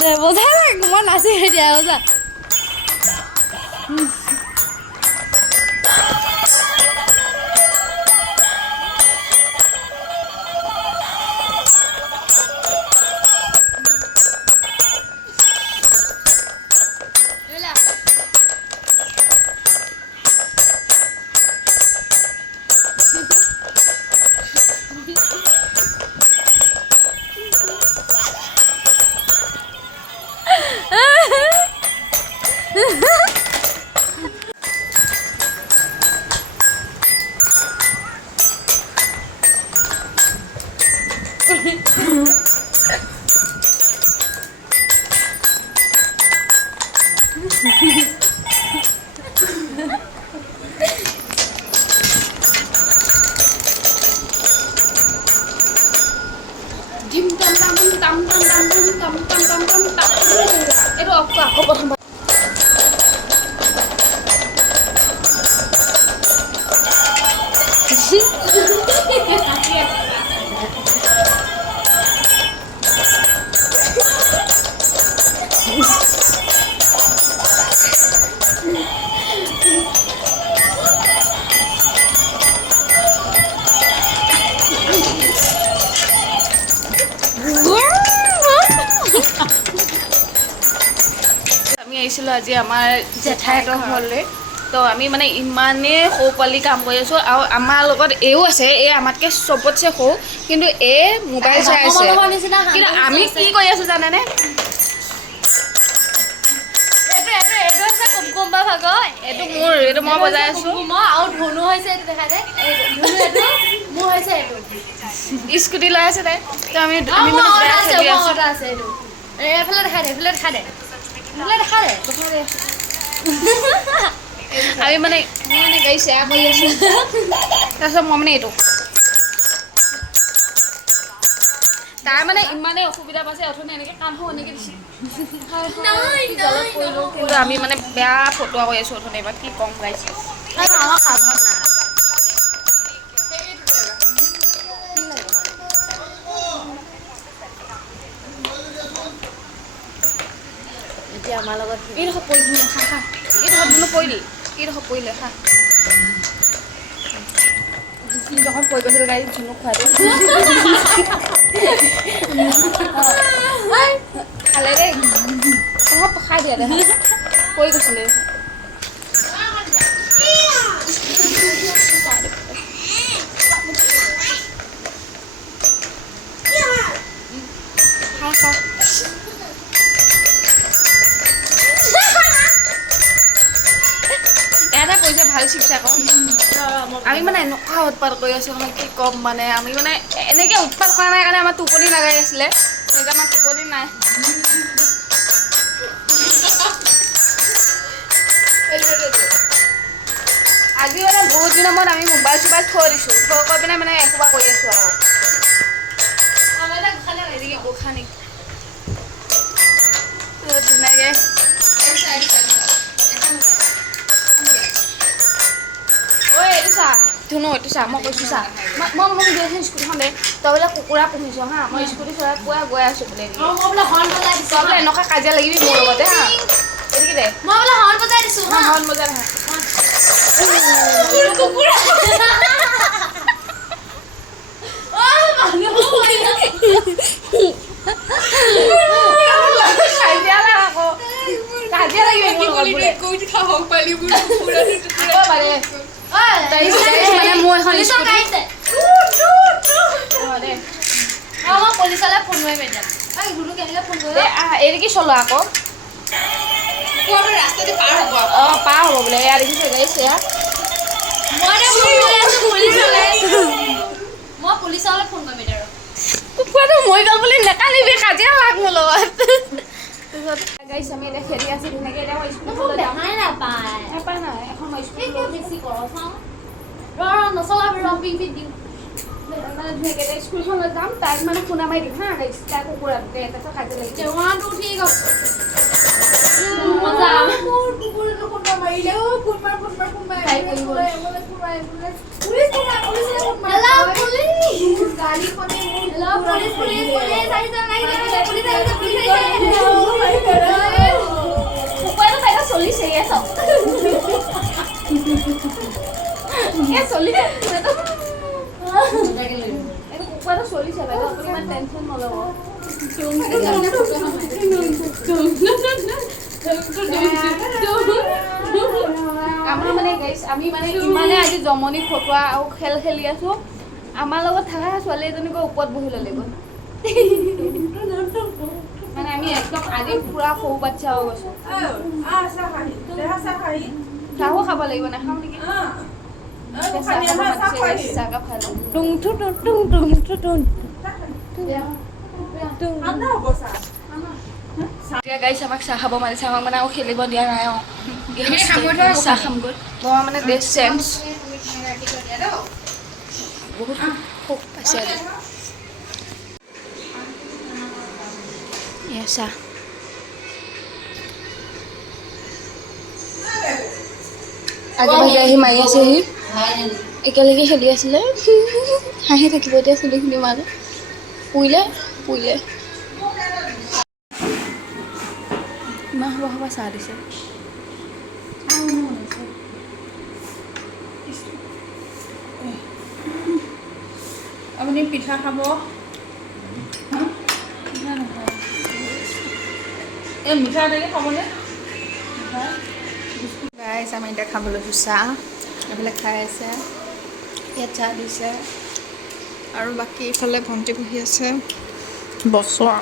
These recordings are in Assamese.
দে বজা মই নাচি দিয়া বজা এইটো আকৌ প্ৰথম আহিছিলোঁ আজি আমাৰ জেঠাইহঁতৰ ঘৰলৈ তো আমি মানে ইমানেই সৰু পোৱালি কাম কৰি আছোঁ আৰু আমাৰ লগত এইও আছে এই আমাতকৈ চবতছে সৰু কিন্তু এই মোবাইল চাই আছে কিন্তু আমি কি কৰি আছোঁ জানেনে এইটো মোৰ এইটো মই বজাই আছোঁ আৰু ধনু হৈছে দেখা যায় স্কুটি লৈ আছে তাই তো আমি এইফালে দেখা দে এইফালে দেখা দে আমি মানে গাড়ী শ্বেয়াৰ কৰি আছোঁ তাৰপিছত মই মানে এইটো তাৰ মানে ইমানেই অসুবিধা পাইছে অথনি এনেকৈ কাণ হওঁ এনেকৈ দিছে কিন্তু আমি মানে বেয়া ফটোৱা কৰি আছোঁ অথনি এবাৰ কি কম গাইছে এতিয়া আমাৰ লগত এইডোখৰ পৰিলি খা খা এইডোখৰ ধুনু পৰিলি এইডোখৰ পৰিলে খা যিডোখৰ পৰি গৈছিলোঁ গাড়ী ধুনুক খুৱাই দিওঁ খালে দেই অলপ খাই দিয়া দে পৰি গৈছিলে খা খা এটা কৈছে ভাল চিপছ আকৌ আমি মানে এনেকুৱা উৎপাত কৰি আছোঁ মানে কি ক'ম মানে আমি মানে এনেকৈ উৎপাত কৰা নাই কাৰণে আমাৰ টোপনি লগাই আছিলে এনেকৈ আমাৰ টোপনি নাই আজি মানে বহুত দিনৰ মূৰত আমি মোবাইল চোবাইল থৈ দিছোঁ থৈ কৈ পিনে মানে এসোপা কৰি আছোঁ আৰু এদিকে গোসানী ধুনীয়াকৈ ঐ এইটো চা ধুনু এইটো চা মই কৈছোঁ চা মই মোক দিয়াচোন স্কুটিখন দে তই বোলে কুকুৰা পুহিছ হা মই স্কুটি চলাই পুৰা গৈ আছোঁ বোলে তই বোলে এনেকুৱা কাজিয়া লাগিবি মোৰ লগতে হা এদিকে দে মই বোলে হৰ্ণ বজাই দিছোঁ হৰ্ণ বজাই নহয় কাজিয়া লাগিব মানে মোৰ এখন পুলিচলৈ ফোন মাৰিম এতিয়া ফোন কৰি এদিকে চলো আকৌ ৰাস্তাতে পাৰ হ'ব অঁ পাৰ হ'ব বোলে এয়া দেখিছে গাড়ীছে মই পুলিচলৈ ফোন কৰিম এতিয়া কুকুৰাটো মই গ'ল বুলি নেকালিবি কাজিয়া লাগ মোৰ লগত তাৰপিছত গাড়ী আমি এতিয়া খেলি আছোঁ ধুনীয়াকৈ এতিয়া মই স্কুললৈ যাম নাপায় নাই এখন মই স্কুল বেছি কৰ চাওঁ নচলাবি পিং পিং দিওঁ মানে ধুনীয়াকৈ এতিয়া স্কুলখনলৈ যাম তাইক মানে ফোনা মাৰি দিম হা তাই কুকুৰাটোতে তাৰপিছত কাজিয়া লাগি জেওৰাটো উঠি গ'ল পুলিচ এ চলিছে এইটো কুকুৰাটো চলিছে বাইদেউ আপুনি ইমান টেনশ্যন নল'ব আমাৰ মানে গাইছ আমি মানে ইমানে আজি জমনি খটোৱা আৰু খেল খেলি আছোঁ আমাৰ লগত থকা ছোৱালী এজনীকো ওপৰত বহি ল'লে গ'ল মানে আমি একদম আজি পুৰা সৰু বাচ্চা হৈ গৈছোঁ চাহো খাব লাগিব নাখাওঁ নেকি চাহকাপ খাই লওঁ এতিয়া গাইছ আমাক চাহ খাব মাতিছে আমাক মানে আৰু খেলিব দিয়া নাই আৰু চাহ খামগৈ মই মানে ড্ৰেছ চেঞ্জ বহুত সুখ পাইছে আজি এয়া চাহ আগে ভাগে আহি মাৰি আছেহি একেলগে খেলি আছিলে হাঁহি থাকিব এতিয়া খুলি খুলি মালে পুৰিলে ইমান সবা চাহ দিছে আপুনি পিঠা খাব এই মিঠা তেনেকৈ খাবনে গাইছ আমি এতিয়া খাব লৈছোঁ চাহ এইফালে খাই আছে ইয়াত চাহ দিছে আৰু বাকী ইফালে ভণ্টি বহি আছে বছৰ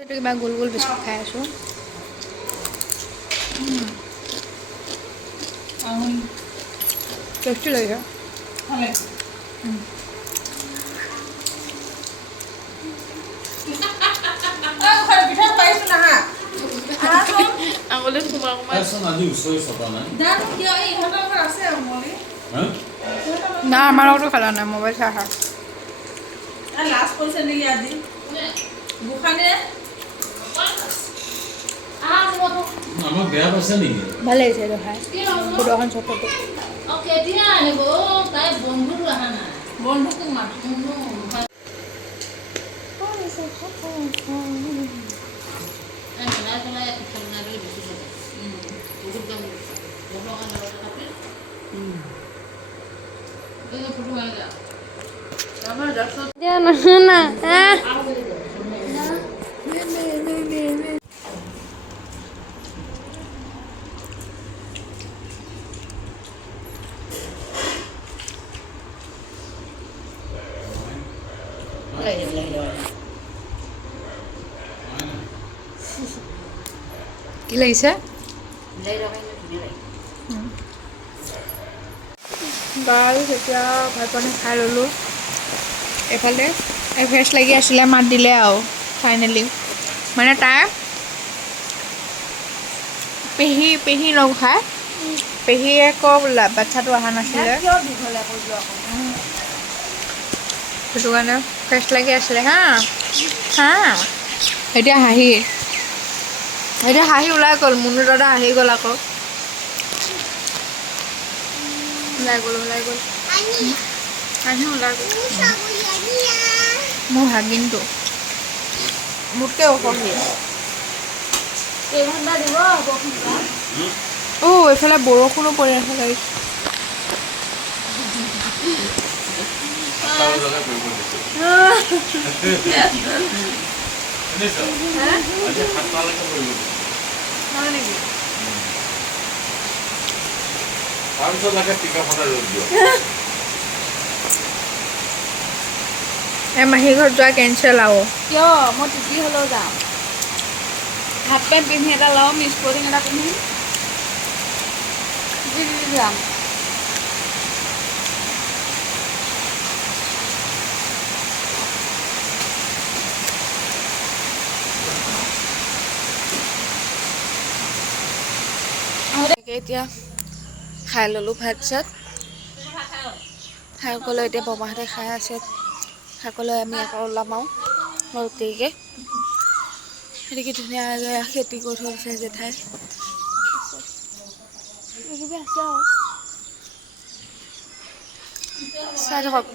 এইটো কিবা গোল গোল বিস্কুট খাই আছোঁ টেষ্টি লাগিছে পিঠা পাইছোঁ না আঙুলিত সোমাই জানো কিয় এই ইহঁতৰ ঘৰত আছে মলি না আমাৰ লগতো খালা নাই মোবাইল চাই খা লাষ্ট কৰিছে নেকি আজি গোসানে আমাক বেয়া পাইছে নেকি ভালে হৈছে এইটো খাই সুদৰ্শন চকৰটো কেতিয়া আহিব তাই বন্ধুটো অহা নাই বন্ধুকো মাতো কি লাগিছে গাল এতিয়া ভাত পানী খাই ল'লোঁ এইফালে এভাৰেজ লাগি আছিলে মাত দিলে আৰু ফাইনেলি মানে তাই পেহী নখায় পেহীয়ে আকৌ বাচ্ছাটো অহা নাছিলে সেইটো কাৰণে ফ্ৰেছ লাগি আছিলে হা এতিয়া হাঁহি ওলাই গ'ল মুনু দাদা আহি গ'ল আকৌ ওলাই গ'ল হাঁহি ওলাই গ'ল মোৰ ভাগিনটো মোতকৈ ওখহি কেইঘণ্টা দিব এইফালে বৰষুণো পৰি আছে লাগিছে মাহী ঘৰত যোৱা কেঞ্চেল আৰু কিয় মই টিকি হ'লেও যাম হাফ পেণ্ট পিন্ধি এটা ল'ম স্পৰ্টিং এটা পিন্ধিম যাম এতিয়া খাই ল'লোঁ ভাত চাত খাই গ'লে এতিয়া বমাহঁতে খাই আছে খাই আমি আকৌ ওলাম আৰু অলপ দেৰিকৈ সেনেকৈ ধুনীয়াকৈ খেতি কৰি থৈ দিছে জেঠাই আছে আৰু চাই থাকক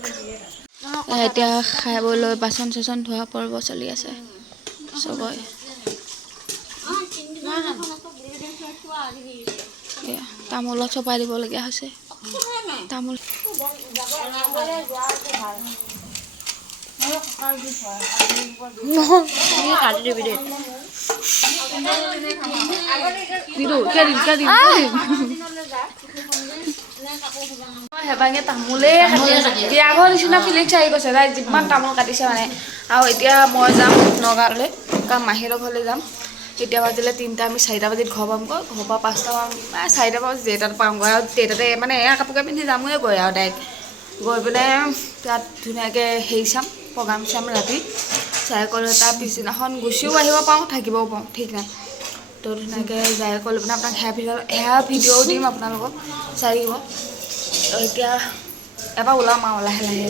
এতিয়া খাই বৈ লৈ বাচন চাচন ধোৱা পৰ্ব চলি আছে চবৰে তামোলত চপাই দিবলগীয়া হৈছে তামোল কাটি দিবি দেই হেবাঙে তামোলে বিয়া ঘৰ নিচিনা ফিলিংছ আহি গৈছে তাই যিমান তামোল কাটিছে মানে আৰু এতিয়া মই যাম নগাঁৱলৈ কাৰণ মাহীহঁতৰ ঘৰলৈ যাম এতিয়া বাজিলে 3টা আমি 4টা বজাত ঘৰ পামগৈ ঘৰৰ পৰা 5টা 4টা বজাত যেইটাত পামগৈ আৰু তেইটাতে মানে এয়া কাপোৰকে পিন্ধি যামগৈ আৰু ডাইৰেক্ট গৈ পেলাই তাত ধুনীয়াকৈ হেৰি চাম প্ৰগ্ৰাম চাম ৰাতি চাই কৰি তাৰ পিছদিনাখন গুচিও আহিব পাৰোঁ থাকিবও পাৰোঁ ঠিক নাই তো ধুনীয়াকৈ যাই কৰি পেলাই আপোনাক সেয়া ভিডিঅ'ও দিম আপোনালোকক চাই দিব তো এতিয়া এবাৰ ওলাম আৰু লাহে লাহে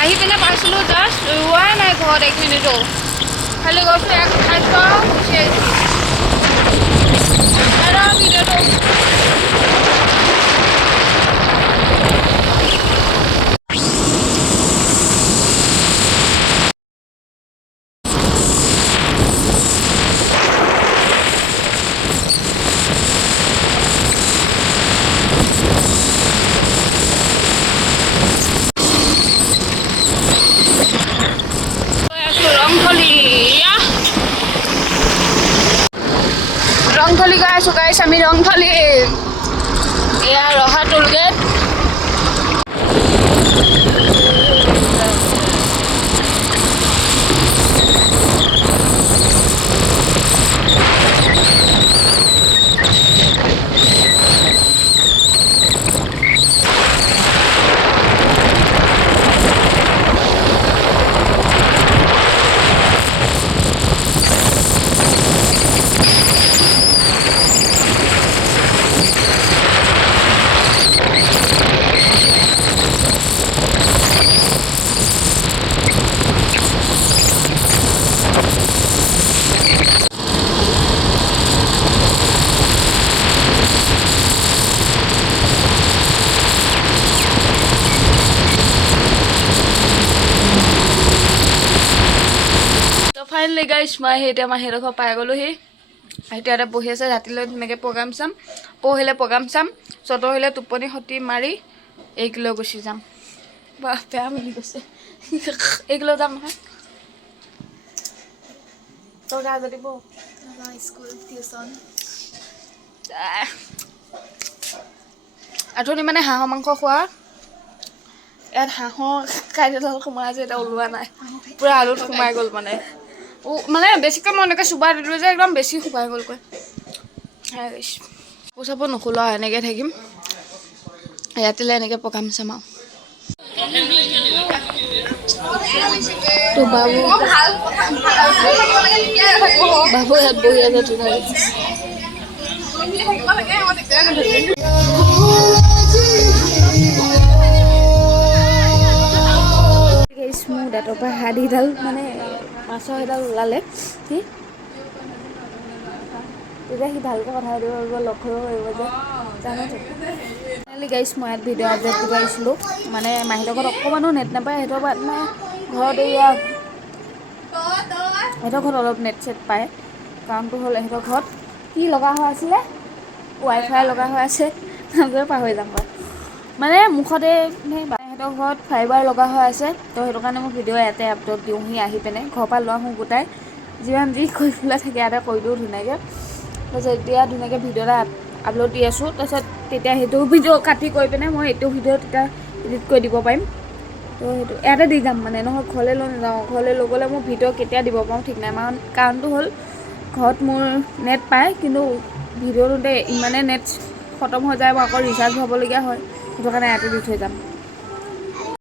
আহি পিনে পাইছিলোঁ জাষ্ট ৰোৱাই নাই ঘৰত 1 মিনিটো খালি গৈছোঁ এক খাইছোঁ গুচি আহিছোঁ ভিডিঅ'টো ৰংথলী গৈ আছোঁ গাইছ আমি ৰংথলী এয়া ৰহা টোলগেট ফাইনেলি গাইছ মই এতিয়া মাহীহঁতৰ ঘৰ পাই গ'লোহি এতিয়া ইয়াতে বহি আছে ৰাতিলৈ ধুনীয়াকৈ প্ৰগ্ৰাম চাম পৰহিলৈ প্ৰগ্ৰাম চাম চতৰহিলৈ টোপনি খতি মাৰি 1 কিলো গুচি যাম বাহ বেয়া মিলি গৈছে 1 কিলো যাম নহয় তই গা যদি বৌ স্কুল টিউশ্যন আঠনি মানে হাঁহৰ মাংস খোৱা ইয়াত হাঁহৰ কাইডাল সোমাই আছে এতিয়া ওলোৱা নাই পূৰা আলুত সোমাই গ'ল মানে মানে বেছিকৈ মই এনেকৈ চুবাই দিলোঁ যে একদম বেছি শুকাই গ'লকৈ চাব নোখোলা এনেকৈ থাকিম ৰাতিলৈ এনেকৈ প্ৰগ্ৰাম চাম আৰু তো বাবু ইয়াত বহি আছে মোৰ দাঁতৰ পৰা হাড়িডাল মানে মাছৰ এডাল ওলালে সি তেতিয়া সি ভালকৈ কথা পাতিব পাৰিব লগ কৰিব পাৰিব যে জানো ফাইনেলি গাইছ মই ইয়াত ভিডিঅ' আপডেট দিব আহিছিলোঁ মানে মাহীহঁতৰ ঘৰত অকণমানো নেট নাপায় সিহঁতৰ ঘৰত মানে ঘৰত এয়া সিহঁতৰ ঘৰত অলপ নেট চেট পায় কাৰণটো হ'ল সিহঁতৰ ঘৰত কি লগা হৈ আছিলে ৱাইফাই লগা হৈ আছে নামটোৱে পাহৰি যাম বাৰু মানে মুখতে সিহঁতৰ ঘৰত ফাইবাৰ লগা হৈ আছে তো সেইটো কাৰণে মই ভিডিঅ' ইয়াতে আপলোড দিওঁহি আহি পিনে ঘৰৰ পৰা লোৱা আহোঁ গোটাই যিমান যি কৰিবলৈ থাকে ইয়াতে কৰি দিওঁ ধুনীয়াকৈ তাৰপিছত এতিয়া ধুনীয়াকৈ ভিডিঅ' এটা আপলোড দি আছোঁ তাৰপিছত তেতিয়া সেইটো ভিডিঅ' কাটি কৰি পিনে মই এইটো ভিডিঅ' তেতিয়া এডিট কৰি দিব পাৰিম তো সেইটো ইয়াতে দি যাম মানে নহয় ঘৰলৈ লৈ নাযাওঁ ঘৰলৈ লৈ গ'লে মোৰ ভিডিঅ' কেতিয়া দিব পাৰোঁ ঠিক নাই কাৰণটো হ'ল ঘৰত মোৰ নেট পায় কিন্তু ভিডিঅ'টোতে ইমানে নেট খতম হৈ যায় মই আকৌ ৰিচাৰ্জ হ'বলগীয়া হয় সেইটো কাৰণে ইয়াতে দি থৈ যাম